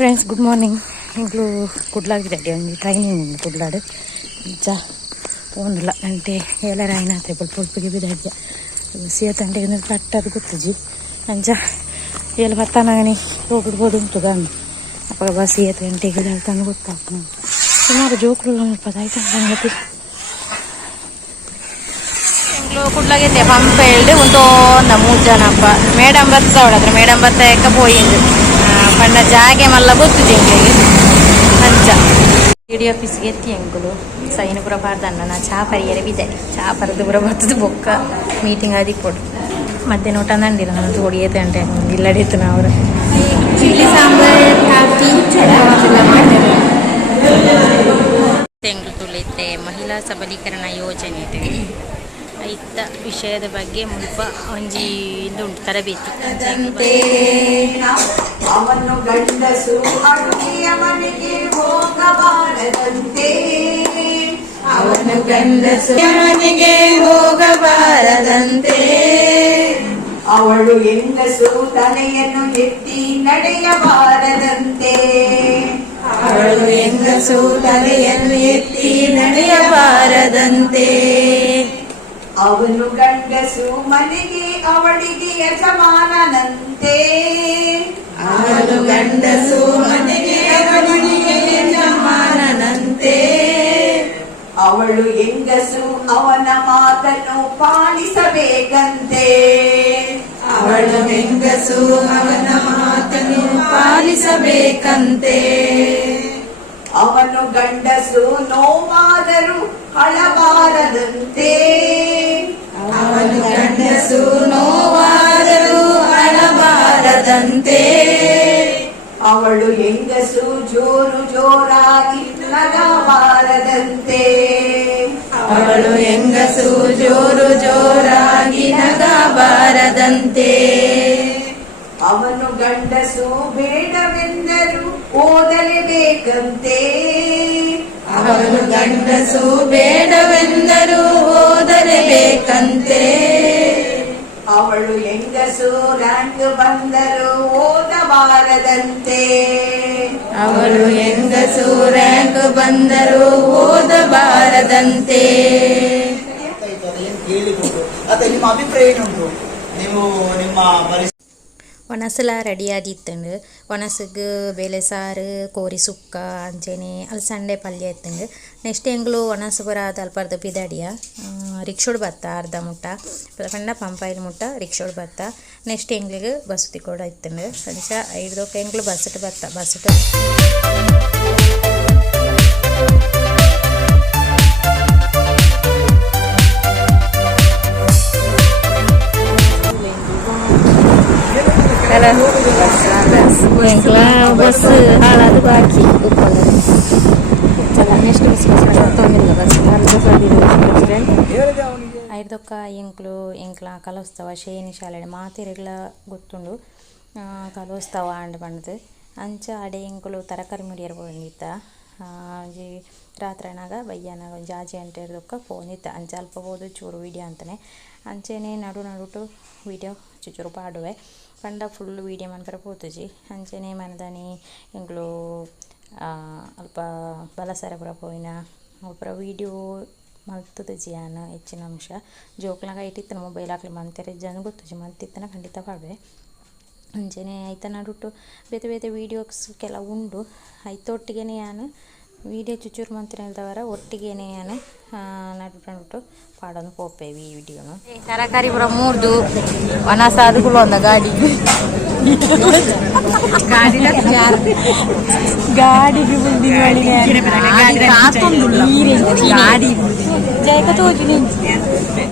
Friends good morning ಈಗಲೂ ಕುಡ್ಲಾಗಿದೆ ಒಂದು training ಉಂಡು ಕುಡ್ಲಾಡು ನಿಜ. ಒಂದಿಲ್ಲ ಗಂಟೆ ಏಳರ ಐನಾತೆ ಪೊಲ್ಪ ಪೊಲ್ಪಿಗೆ ಬಿದ್ದಾಡ್ಯ ಸೀತಂಟೆ ಕಟ್ಟದು ಗೊತ್ತುಜಿ ಅಂಚ ಏಳು ಬತ್ತಾನಾಗನಿ ಹೋಗ್ಬಿಡ್ಬೋದು ಉಂಟು ಗಾಂಡು ಅಪ್ಪ ಬಸ್ ಏತ್ ಗಂಟೆಗೆ ಹೇಳ್ತಾನೆ ಗೊತ್ತಾಗ್ತದೆ ಸುಮಾರು ಜೋಕುಲು ಪದಾಯ್ತು ಸಂಗತಿ ಎಂಕ್ಲು ಕುಡ್ಲಾಗಿದೆ ಪಂಪ್ ಹೇಳ್ದು, ಒಂದು ಮೂರು ಜನ ಅಪ್ಪ. ಮೇಡಮ್ ಬತ್ತ ಅವಳತ್ರ ಮೇಡಮ್ ಬತ್ತ ಯಾಕೆ ಪೋಯಿಂದು ಪಂಡ ಜಾಗೆ ಮಲ್ಲ ಗೊತ್ತು ಜಿಂಕ್ಲಿಗೆ ಅಂಚ. ಡಿ ಆಫೀಸ್ಗೆ ಎತ್ತಿ ಎಂಕುಲು ಸೈನ್ ಪುರ ಪಾರ್ದನ್ನ ನಾ ಚಾ ಪರಿಯರೆ ಬಿದ್ದೆ ಚಾ ಪರದು ಪುರ ಬರ್ತದ ಬೊಕ್ಕ. ಮೀಟಿಂಗ್ ಆದಿ ಕೊಡು. ಮತ್ತೆ ನೋಟ ನಂಡಿಲ್ಲ ನಾನು ತೋಡಿಯತೆ ಅಂಟೆ ಇಲ್ಲಡಿತ್ತು ನಾ ಅವ್ರ. ಚಿಲ್ಲಿ ಸಾಂಬಾರ್ ತುಳಿತೆ ಮಹಿಳಾ ಸಬಲೀಕರಣ ಯೋಜನೆ ಇದೆ ಐತ ವಿಷಯದ ಬಗ್ಗೆ ಮುಲ್ಪ ಒಂಜಿ ಇದು ಉಂಟು ತರಬೇತಿ ಅವನು ಗಂಡಸು ಅಡುಗೆಯ ಮನೆಗೆ ಹೋಗಬಾರದಂತೆ. ಅವನು ಗಂಡಸು ಮನೆಗೆ ಹೋಗಬಾರದಂತೆ. ಅವಳು ಹೆಂಗಸು ತಲೆಯನ್ನು ಎತ್ತಿ ನಡೆಯಬಾರದಂತೆ. ಅವಳು ಹೆಂಗಸು ತಲೆಯನ್ನು ಎತ್ತಿ ನಡೆಯಬಾರದಂತೆ. ಅವನು ಗಂಡಸು ಮನೆಗೆ ಅವಳಿಗೆ ಯಜಮಾನನಂತೆ. ಅವನು ಗಂಡಸು ಮನೆಗೆ ಯಜಮಾನನಂತೆ ಅವಳು ಹೆಂಗಸು, ಅವನ ಮಾತನ್ನು ಪಾಲಿಸಬೇಕಂತೆ. ಅವಳು ಹೆಂಗಸು, ಅವನ ಮಾತನ್ನು ಪಾಲಿಸಬೇಕಂತೆ. ಅವನು ಗಂಡಸು, ನೋವಾದರೂ ಅಳಬಾರದಂತೆ. ಅವನು ಗಂಡಸು, ನೋವಾದರೂ ಅಳಬಾರದಂತೆ. ಅವಳು ಹೆಂಗಸು ಜೋರು ಜೋರಾಗಿ ನಗಬಾರದಂತೆ. ಅವಳು ಹೆಂಗಸು ಜೋರು ಜೋರಾಗಿ ನಗಬಾರದಂತೆ. ಅವನು ಗಂಡಸು ಬೇಡವೆಂದರು ಓದಲೇಬೇಕಂತೆ. ಅವನು ಗಂಡಸು ಬೇಡವೆಂದರು ಓದಲೇಬೇಕಂತೆ. ಅವಳು ಹೆಂಗಸು ರ್ಯಾಂಕ್ ಬಂದರು ಓದಬಾರದಂತೆ ಅವಳು ಎಂದ ಸೂರ್ಯಕ್ಕೆ ಬಂದರೂ ಓದಬಾರದಂತೆ ಕೇಳಿಕೊಂಡು ಅಥವಾ ನಿಮ್ಮ ಅಭಿಪ್ರಾಯ ಏನುಂಟು? ನೀವು ನಿಮ್ಮ ಪರಿಸ್ಥಿತಿ ಒಣಸಲ ರೆಡಿ ಆದಿತ್ತಂಡು ಒಣಸಗ್ ಬೇಳೆ ಸಾರು ಕೋರಿ ಸುಕ್ಕ ಅಂಚೆನೆ ಅಲಸಂಡೆ ಪಲ್ಯ ಎತ್ತಂಡು ನೆಕ್ಸ್ಟ್ ಎಂಗ್ಲು ಒಣಸು ಬರ ತಲ್ಪರ್ದು ಪಿದಾಡಿಯ ರಿಕ್ಷೋಡ್ ಬತ್ತ ಅರ್ಧ ಮುಟ್ಟ ಪಂಡ ಪಂಪಾಯಿಲ್ ಮುಟ್ಟ ರಿಕ್ಷೋಡ್ ಬತ್ತ ನೆಕ್ಸ್ಟ್ ಎಂಗ್ಲಿಗೆ ಬಸುತಿ ಕೂಡ ಇತ್ತಂಡು ಅಂಚ ಐದೊಕ್ಕ ಎಂಗ್ಲು ಬಸ್ಸಟ್ ಬತ್ತ ಬಸ್ಸಟ್ ಎಂಕ್ಲ ಬಸ್ ಹಾಳಾದ ಬಾಕಿ ಚಲ ನೆಕ್ಸ್ಟ್ ಬಸ್ ತೊಂದಿಲ್ಲ ಬಸ್ ಐದೊಕ್ಕ ಎಂಕ್ಲು ಎಂಕ್ಲ ಕಲೋತ್ಸವ ಶೇನಿ ಶಾಲೆ ಮಾತಿರೆಗ್ಲ ಗೊತ್ತುಂಡು. ಕಲೋಸ್ತವ ಅಂಡ್ ಪಂಡದು ಅಂಚ ಅಡೆ ಎಂಕ್ಲು ತರಕಾರಿ ಮುಡಿಯರ್ ಬಂದಿತ್ತ. ಒಂಜಿ ರಾತ್ರನಾಗ ಬಯ್ಯನಾಗ ಒಂಜಿ ಅಂತ ಗಂಟೆ ಫೋನ್ ಇತ್ತ. ಅಂಚ ಅಲ್ಪ ಹೋದು ಚೂರು ವಿಡಿಯೋ ಅಂತಾನೆ. ಅಂಚೆನೆ ನಡು ನಡುಟು ವೀಡಿಯೋ ಚೂರು ಪಾಡುವೆ. ಪಂಡ ಫುಲ್ ವೀಡಿಯೋ ಮನ್ಪರ ಪೋತುಜಿ ಅಂಚನೆ ಮನದಾನಿ ಎಂಕ್ಲು ಅಲ್ಪ ಬಲಸರ ಪುರ ಪೋಯಿನ ಅಲ್ಪರ ವೀಡಿಯೋ ಮಲ್ತದ ಜಿಯಾನ ಹೆಚ್ಚಿನ ಅಂಶ ಜೋಕ್ಲಾಗ ಇಟ್ಟಿತ್ತನ ಮೊಬೈಲ್ ಹಾಕ್ಲಿ ಮಂತೆರೆ ಜನ ಗೊತ್ತುಜಿ ಮಂತಿತ್ತನ ಖಂಡಿತ ಪಾಡುವೆ ಅಂಚನೆ ಆಯ್ತನ ನಡುಟು ಬೇತೆ ಬೇತೆ ವೀಡಿಯೋಸ್ ಕೆಲ ಉಂಡು ಐತೊಟ್ಟಿಗೆನೆ ನಾನು ವೀಡಿಯೋ ಚುಚ್ಚೂರು ಮಂತಿನ ಹೇಳ್ದವರ ಒಟ್ಟಿಗೆನೆ ನಾನು ನಡುಟು ನಡುಟು ಪಾಡೋದು ಪೋಪೇವಿ ಈ ವಿಡಿಯೋನು. ತರಕಾರಿ ಪುರ ಮೂರ್ದು ಒಣ ಅದಕ್ಕೂ ಒಂದ ಗಾಡಿ. ಗಾಡಿಗೆ ಮುಂದಿನ ಗಾಡಿ ಜಯಕ ತೋಜಿ